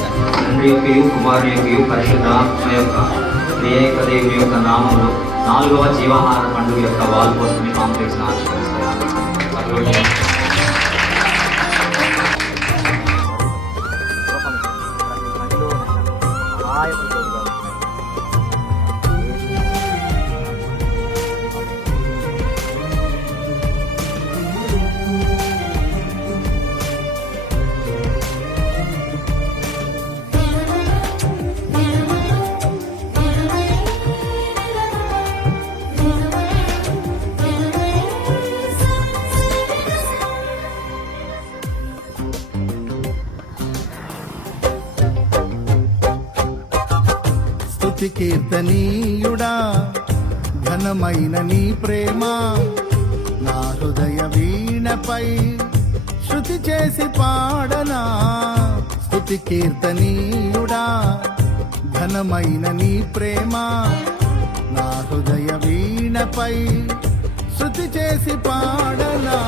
తండ్రి యొక్కయు కుమారుని యొక్కయు పరిశుద్ధాత్మ యొక్క త్రియేక దేవుని యొక్క నామములో 4వ జీవాహార పండుగ యొక్క వాల్ కోసం కాంప్లెక్స్ ఆశీర్వదిస్తున్నాను. స్తుతి కీర్తనీయుడా ఘనమైన నీ ప్రేమ నా హృదయ వీణపై శృతి చేసి పాడనా. స్తుతి కీర్తనీయుడా ఘనమైన నీ ప్రేమ నా హృదయ వీణపై శృతి చేసి పాడనా.